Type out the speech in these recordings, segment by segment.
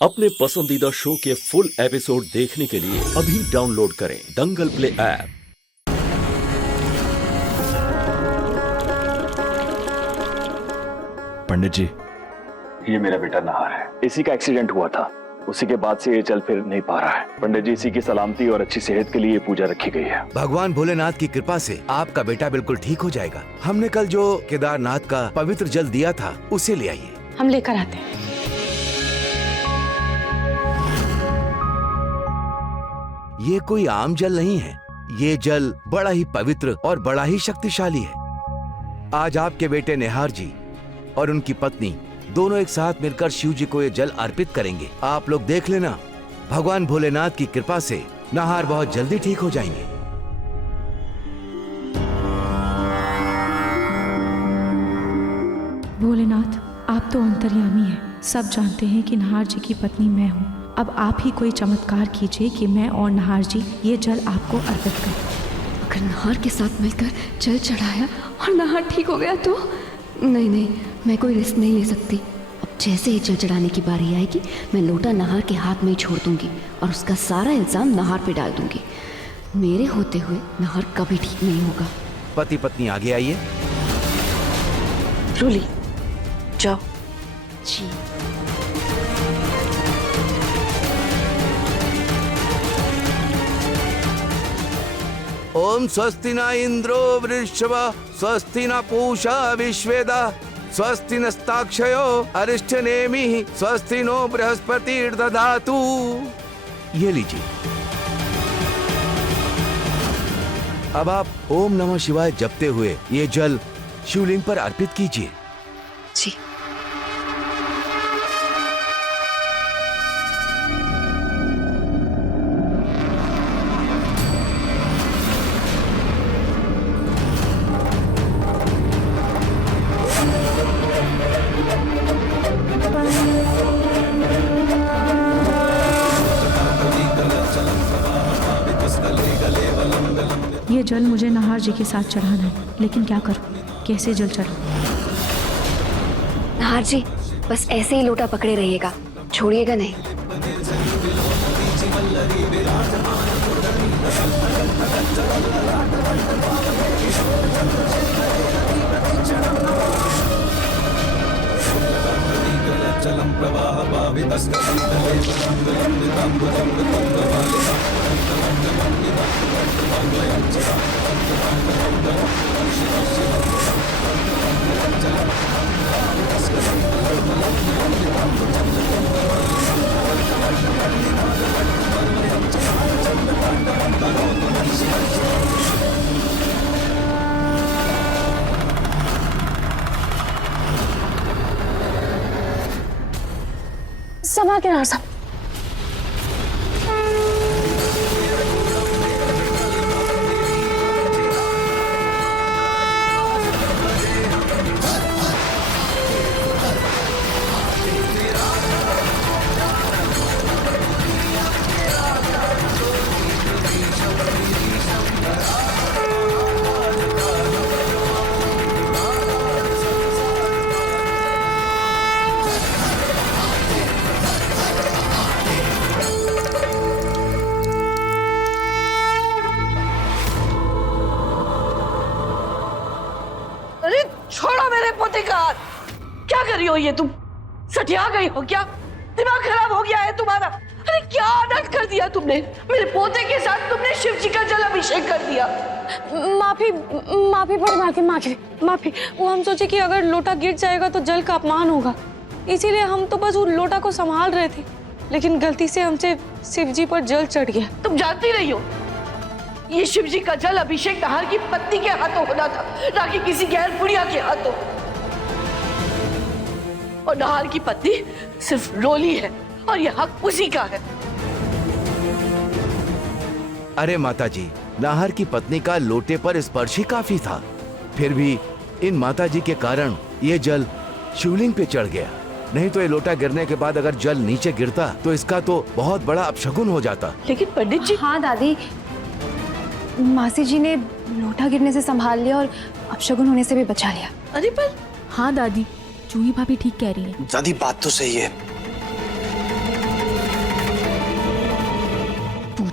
अपने पसंदीदा शो के फुल एपिसोड देखने के लिए अभी डाउनलोड करें दंगल प्ले ऐप। पंडित जी, ये मेरा बेटा नहार है। इसी का एक्सीडेंट हुआ था, उसी के बाद से ये चल फिर नहीं पा रहा है। पंडित जी, इसी की सलामती और अच्छी सेहत के लिए पूजा रखी गई है। भगवान भोलेनाथ की कृपा से आपका बेटा बिल्कुल ठीक हो जाएगा। हमने कल जो केदारनाथ का पवित्र जल दिया था उसे ले आइए। हम लेकर आते हैं। ये कोई आम जल नहीं है, ये जल बड़ा ही पवित्र और बड़ा ही शक्तिशाली है। आज आपके बेटे निहार जी और उनकी पत्नी दोनों एक साथ मिलकर शिव जी को ये जल अर्पित करेंगे। आप लोग देख लेना, भगवान भोलेनाथ की कृपा से निहार बहुत जल्दी ठीक हो जाएंगे। भोलेनाथ, आप तो अंतर्यामी हैं, सब जानते हैं कि निहार जी की पत्नी मैं हूँ। अब आप ही कोई चमत्कार कीजिए कि मैं और निहार जी ये जल आपको अर्पित करें। अगर निहार के साथ मिलकर जल चढ़ाया और निहार ठीक हो गया तो? नहीं, मैं कोई रिस्क नहीं ले सकती। अब जैसे ही जल चढ़ाने की बारी आएगी, मैं लोटा निहार के हाथ में ही छोड़ दूंगी और उसका सारा इल्जाम निहार पे डाल दूंगी। मेरे होते हुए निहार कभी ठीक नहीं होगा। पति पत्नी आगे आइए। रूली, जाओ। जी। ओम स्वस्ति न इंद्रो वृषभा स्वस्ति न पूषा विश्वेदा स्वस्ति नस्ताक्षयो अरिष्टनेमि स्वस्ति नो बृहस्पतिर्दधातु। ये लीजिए। अब आप ओम नमः शिवाय जपते हुए ये जल शिवलिंग पर अर्पित कीजिए। जी। ये जल मुझे निहार जी के साथ चढ़ाना है, लेकिन क्या करूं? कैसे जल चढ़ाऊं? निहार जी, बस ऐसे ही लोटा पकड़े रहिएगा, छोड़िएगा नहीं। संभाल के निहार साहब। अरे छोड़ो मेरे पोते का हाथ। क्या कर रही हो ये तुम? सटिया गई हो क्या? दिमाग खराब हो गया है तुम्हारा? अरे क्या आदत कर दिया तुमने? मेरे पोते के साथ तुमने शिव जी का जल अभिषेक कर दिया। माफी बड़ी माफी। वो हम सोचे कि अगर लोटा गिर जाएगा तो जल का अपमान होगा, इसीलिए हम तो बस उस लोटा को संभाल रहे थे, लेकिन गलती से हमसे शिव जी पर जल चढ़ गया। तुम जानती नहीं हो, ये शिव जी का जल अभिषेक निहार की पत्नी के हाथों होना था, ना कि किसी गैर बुढ़िया के हाथों। और निहार की पत्नी सिर्फ रोली है और ये हक उसी का है। अरे माताजी, निहार की पत्नी का लोटे पर स्पर्श ही काफी था, फिर भी इन माताजी के कारण ये जल शिवलिंग पे चढ़ गया। नहीं तो ये लोटा गिरने के बाद अगर जल नीचे गिरता तो इसका तो बहुत बड़ा अपशगुन हो जाता। लेकिन पंडित जी। हाँ दादी, मासी जी ने लोटा गिरने से संभाल लिया और अपशगुन होने से भी बचा लिया। अरे पर हाँ दादी, जूही भाभी ठीक कह रही है। दादी बात तो सही है,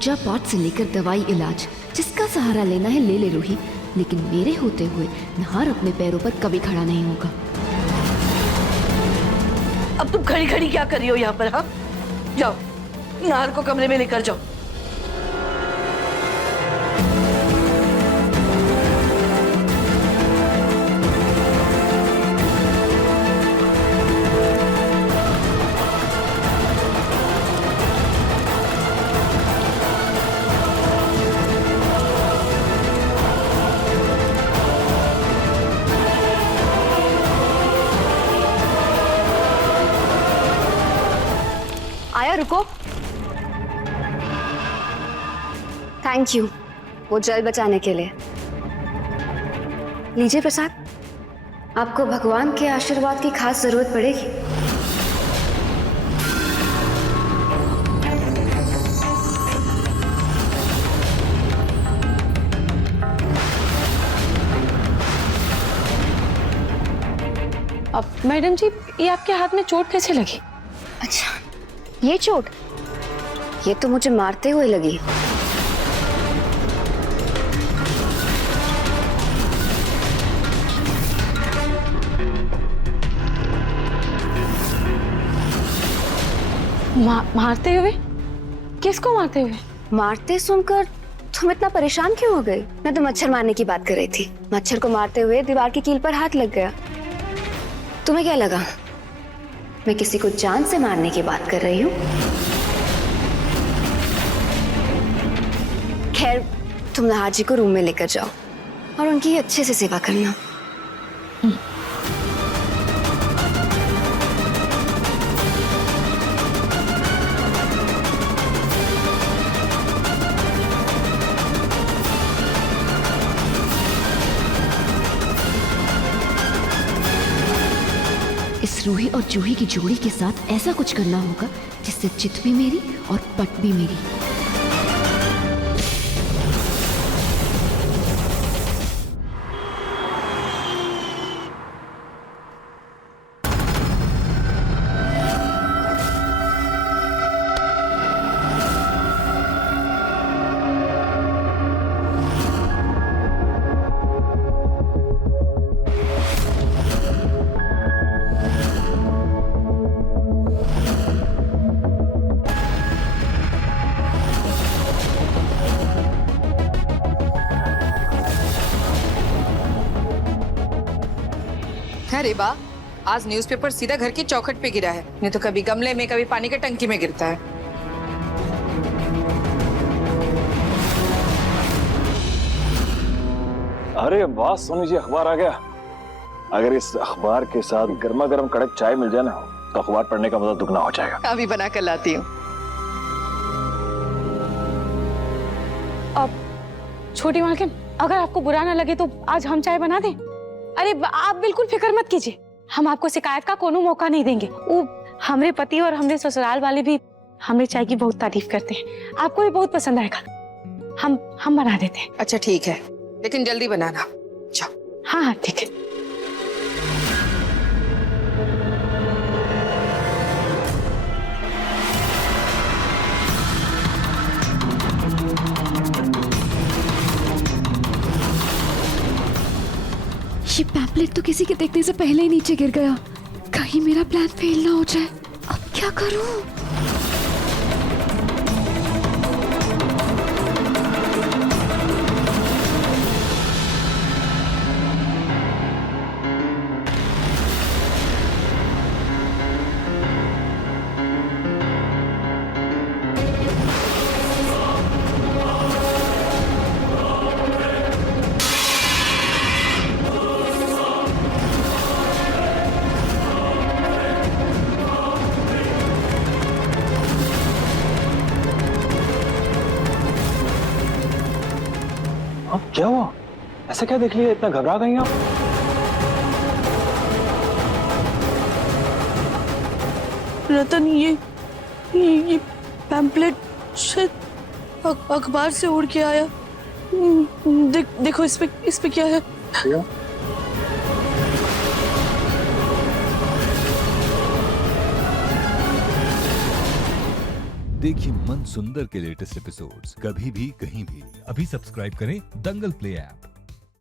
पूजा पाठ से लेकर दवाई इलाज, जिसका सहारा लेना है ले ले रूही, लेकिन मेरे होते हुए नहार अपने पैरों पर कभी खड़ा नहीं होगा। अब तुम खड़ी खड़ी क्या कर रही हो यहाँ पर? हाँ, जाओ नाहर को कमरे में लेकर जाओ। आया, रुको। थैंक यू वो जल बचाने के लिए। लीजिए प्रसाद, आपको भगवान के आशीर्वाद की खास जरूरत पड़ेगी। अब मैडम जी, ये आपके हाथ में चोट कैसे लगी? अच्छा, ये चोट, ये तो मुझे मारते हुए लगी। मारते हुए? किसको मारते हुए? मारते सुनकर तुम इतना परेशान क्यों हो गई? मैं तो मच्छर मारने की बात कर रही थी। मच्छर को मारते हुए दीवार की कील पर हाथ लग गया। तुम्हें क्या लगा मैं किसी को जान से मारने की बात कर रही हूँ? खैर, तुम नहार जी को रूम में लेकर जाओ और उनकी अच्छे से सेवा करना। इस रूही और जूही की जोड़ी के साथ ऐसा कुछ करना होगा जिससे चित भी मेरी और पट भी मेरी। अरे वाह, आज न्यूज़पेपर सीधा घर की चौखट पे गिरा है, नहीं तो कभी गमले में, कभी पानी के टंकी में गिरता है। अरे वाह सोनी जी, अखबार आ गया। अगर इस अखबार के साथ गर्मा गर्म कड़क चाय मिल जाए ना, तो अखबार पढ़ने का मजा दुगना हो जाएगा। अभी बना कर लाती हूँ। अब छोटी मालकिन, अगर आपको बुरा ना लगे तो आज हम चाय बना दें? अरे आप बिल्कुल फिक्र मत कीजिए, हम आपको शिकायत का कोनो मौका नहीं देंगे। वो हमरे पति और हमरे ससुराल वाले भी हमरे चाय की बहुत तारीफ करते हैं, आपको भी बहुत पसंद आएगा। हम बना देते हैं। अच्छा ठीक है, लेकिन जल्दी बनाना। जाओ। हाँ हाँ ठीक है। ये पैम्पलेट तो किसी के देखने से पहले ही नीचे गिर गया। कहीं मेरा प्लान फेल ना हो जाए। अब क्या करूं? क्या हुआ? ऐसा क्या देख लिया, इतना घबरा गई आप? रतन, ये पैम्पलेट शायद अखबार से उड़ के आया। देखो इस पे क्या है? देखिए मन सुंदर के लेटेस्ट एपिसोड्स कभी भी कहीं भी। अभी सब्सक्राइब करें दंगल प्ले ऐप।